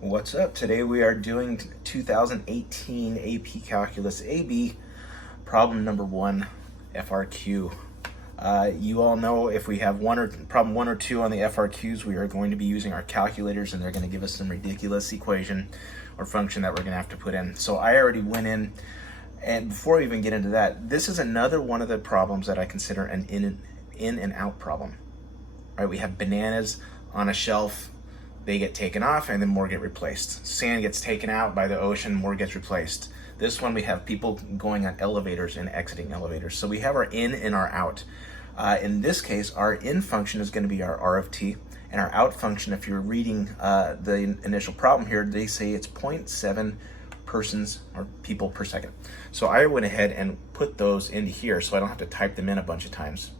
What's up? Today we are doing 2018 AP Calculus AB, problem number 1, FRQ. You all know if we have problem 1 or 2 on the FRQs, we are going to be using our calculators and they're going to give us some ridiculous equation or function that we're going to have to put in. So I already went in, and before we even get into that, this is another one of the problems that I consider an in and out problem. Right? We have bananas on a shelf. They get taken off and then more get replaced. Sand gets taken out by the ocean, more gets replaced. This one we have people going on elevators and exiting elevators. So we have our in and our out. In this case, our in function is going to be our R of t, and our out function, if you're reading the initial problem here, they say it's 0.7 persons or people per second. So I went ahead and put those into here so I don't have to type them in a bunch of times.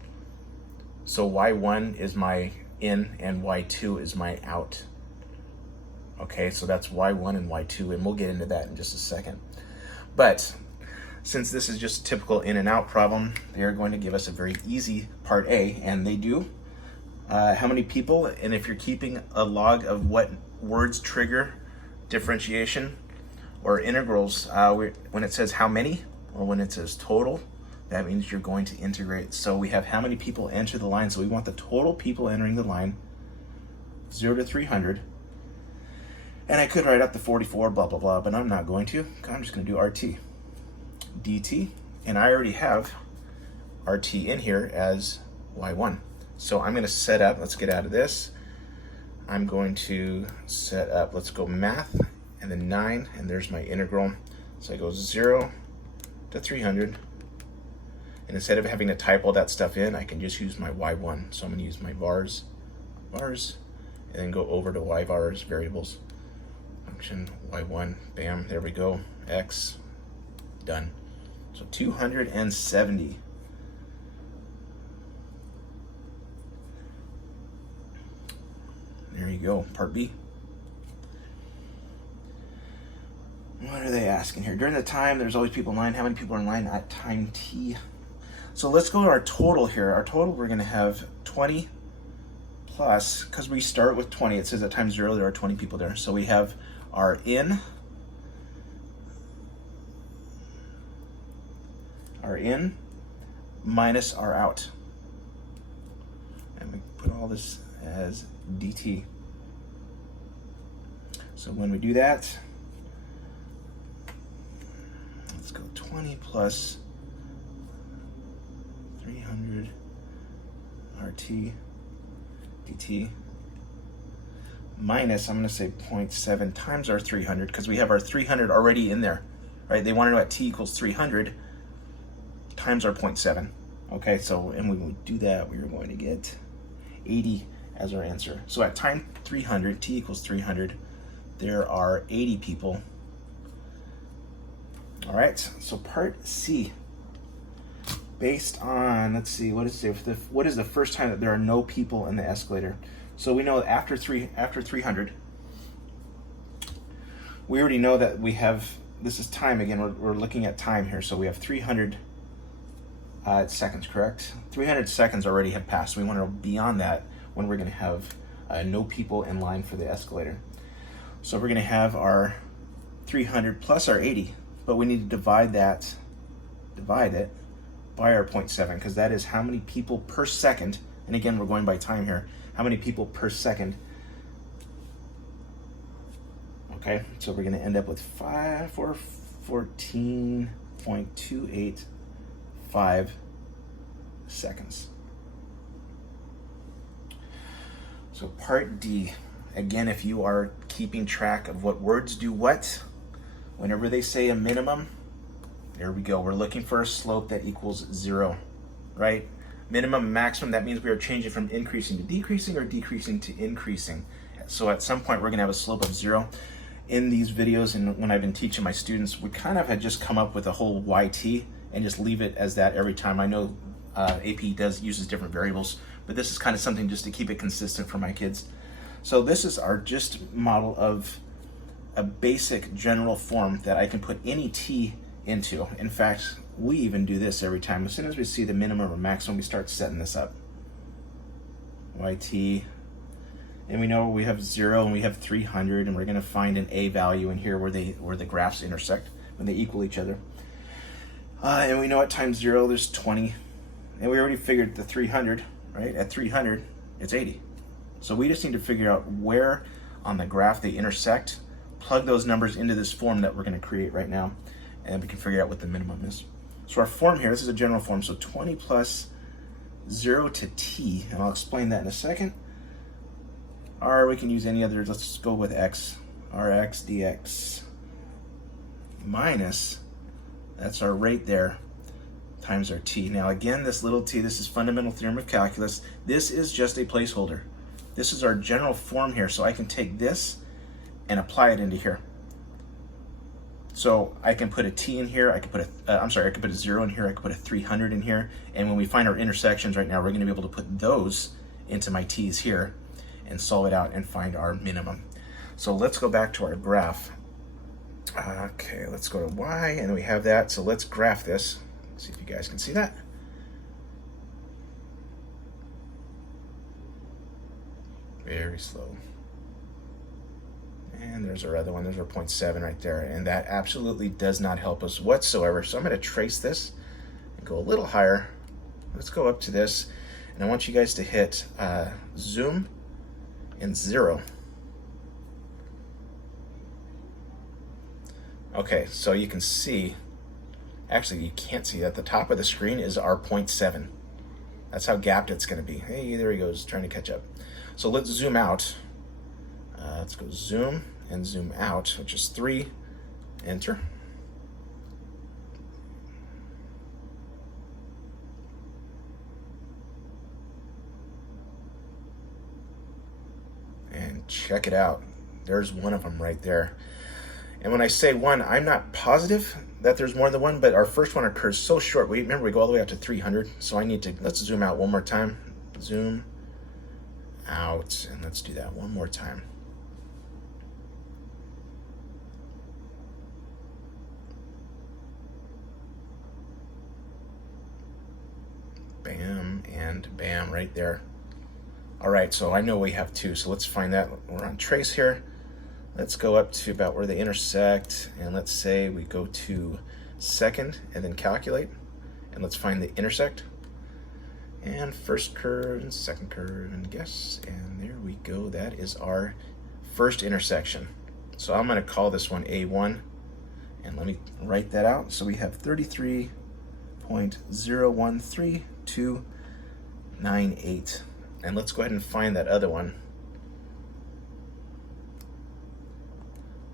So y1 is my in and y2 is my out. Okay, so that's y1 and y2, and we'll get into that in just a second. But since this is just a typical in and out problem, they are going to give us a very easy part A, and they do. How many people, and if you're keeping a log of what words trigger differentiation or integrals, when it says how many or when it says total, that means you're going to integrate. So we have how many people enter the line, so we want the total people entering the line, 0 to 300. And I could write up to 44, blah, blah, blah, but I'm not going to. I'm just going to do RT. DT, and I already have RT in here as Y1. So I'm going to set up, let's get out of this. I'm going to set up, let's go math, and then 9, and there's my integral. So I go 0 to 300. And instead of having to type all that stuff in, I can just use my Y1. So I'm going to use my vars, and then go over to Y vars variables. Function y1, bam, there we go, x, done. So 270. There you go, part B. What are they asking here? During the time, there's always people in line. How many people are in line at time t? So let's go to our total here. Our total, we're going to have 20 plus, because we start with 20. It says at time 0, there are 20 people there. So we have our in minus our out. And we put all this as dt. So when we do that, let's go 20 plus 300 RT dt minus, I'm going to say 0.7 times our 300, because we have our 300 already in there, right? They want to know at t equals 300 times our 0.7. Okay, so, and when we do that, we are going to get 80 as our answer. So at time 300, t equals 300, there are 80 people. All right, so part C, based on, let's see, what is the first time that there are no people in the escalator? So we know after 300, we already know that we have, this is time again, we're looking at time here, so we have 300 seconds, correct? 300 seconds already have passed. We want to know beyond that when we're going to have no people in line for the escalator. So we're going to have our 300 plus our 80, but we need to divide it by our 0.7, because that is how many people per second, and again, we're going by time here, how many people per second. Okay, so we're going to end up with 14.285 seconds. So part D, again, if you are keeping track of what words do what, whenever they say a minimum, there we go, we're looking for a slope that equals 0, right? Minimum, maximum, that means we are changing from increasing to decreasing or decreasing to increasing. So at some point, we're gonna have a slope of 0. In these videos and when I've been teaching my students, we kind of had just come up with a whole YT and just leave it as that every time. I know AP uses different variables, but this is kind of something just to keep it consistent for my kids. So this is our just model of a basic general form that I can put any t into. In fact, we even do this every time. As soon as we see the minimum or maximum, we start setting this up. YT, And we know we have 0 and we have 300, and we're going to find an A value in here where the graphs intersect, when they equal each other. And we know at times 0 there's 20, and we already figured the 300, right? At 300 it's 80. So we just need to figure out where on the graph they intersect, plug those numbers into this form that we're going to create right now, and we can figure out what the minimum is. So our form here, this is a general form, so 20 plus 0 to t, and I'll explain that in a second. Or we can use any other, let's just go with x, rx dx minus, that's our rate there, times our t. Now again, this little t, this is fundamental theorem of calculus. This is just a placeholder. This is our general form here, so I can take this and apply it into here. So I can put a t in here, I could put a, I could put a 0 in here, I could put a 300 in here, and when we find our intersections right now, we're going to be able to put those into my t's here and solve it out and find our minimum. So let's go back to our graph. Okay, let's go to y, and we have that, so let's graph this. See if you guys can see that. Very slow. And there's our other one, there's our 0.7 right there, and that absolutely does not help us whatsoever. So I'm going to trace this and go a little higher. Let's go up to this, and I want you guys to hit zoom and 0. Okay, so you can see, actually you can't see, at the top of the screen is our 0.7. That's how gapped it's going to be. Hey, there he goes, trying to catch up. So let's zoom out. Let's go zoom and zoom out, which is 3, enter. And check it out. There's one of them right there. And when I say 1, I'm not positive that there's more than one, but our first one occurs so short. Remember, we go all the way out to 300, so I need to, let's zoom out one more time. Zoom out, and let's do that one more time. Bam and bam right there. All right, so I know we have 2, so let's find that. We're on trace here. Let's go up to about where they intersect, and let's say we go to second and then calculate, and let's find the intersect. And first curve and second curve and guess, and there we go. That is our first intersection. So I'm going to call this one A1, and let me write that out. So we have 33.013298, and let's go ahead and find that other one.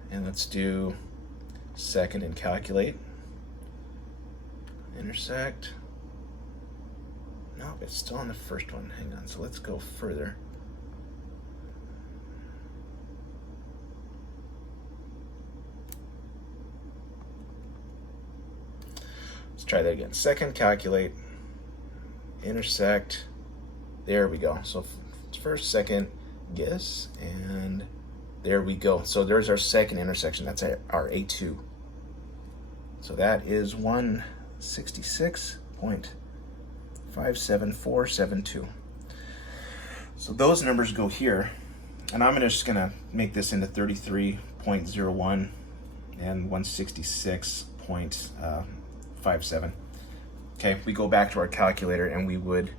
And let's do second and calculate. Intersect. No, it's still on the first one. Hang on, so let's go further. Let's try that again. Second, calculate, intersect. There we go. So first, second, guess, and there we go. So there's our second intersection. That's our A2. So that is 166.57472. So those numbers go here, and I'm just gonna make this into 33.01 and 166.57. Okay, we go back to our calculator and we would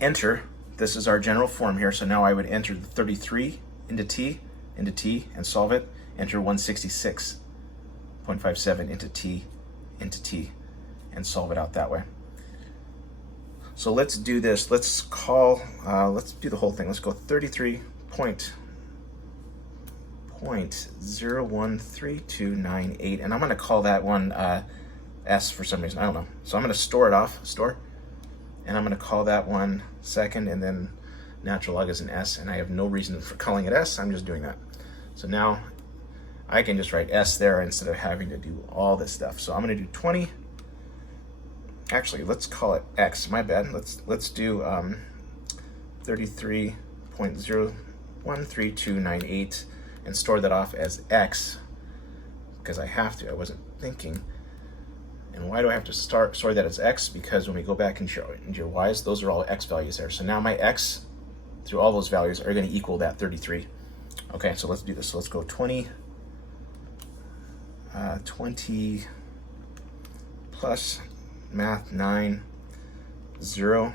enter, this is our general form here, so now I would enter the 33 into t, and solve it, enter 166.57 into t, and solve it out that way. So let's do this. Let's call, let's do the whole thing. Let's go 33.013298, and I'm going to call that one S for some reason. I don't know. So I'm going to store it off, and I'm going to call that one second, and then natural log is an S, and I have no reason for calling it S. I'm just doing that. So now I can just write S there instead of having to do all this stuff. So I'm going to do 20. Actually, let's call it X. My bad. Let's do 33.013298 and store that off as X because I have to. I wasn't thinking. And why do I have to store that as X? Because when we go back into your Y's, those are all X values there. So now my X through all those values are going to equal that 33. Okay, so let's do this. So let's go 20 plus math 9, 0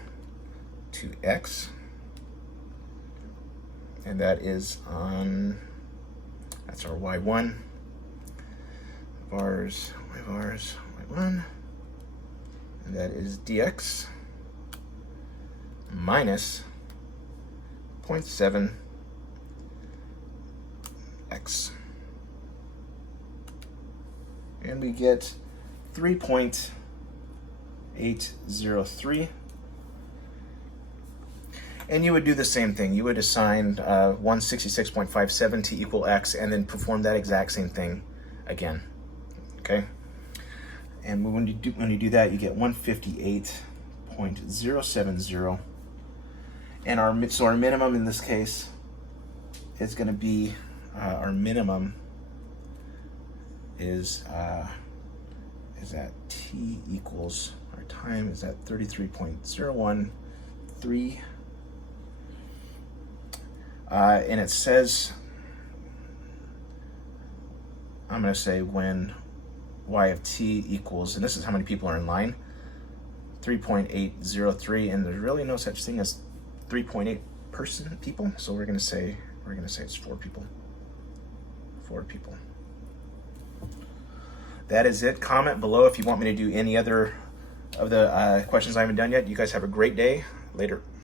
to x. And that is on, that's our y1, vars, y1, and that is dx minus 0.7 x. And we get 3.803. And you would do the same thing. You would assign 166.57 to equal x and then perform that exact same thing again. Okay? And when you do that, you get 158.070. And our minimum in this case is going to be our minimum is at t equals, our time is at 33.013. And it says, I'm going to say when y of t equals, and this is how many people are in line, 3.803, and there's really no such thing as 3.8 people, so we're going to say it's 4 people. 4 people. That is it. Comment below if you want me to do any other of the questions I haven't done yet. You guys have a great day. Later.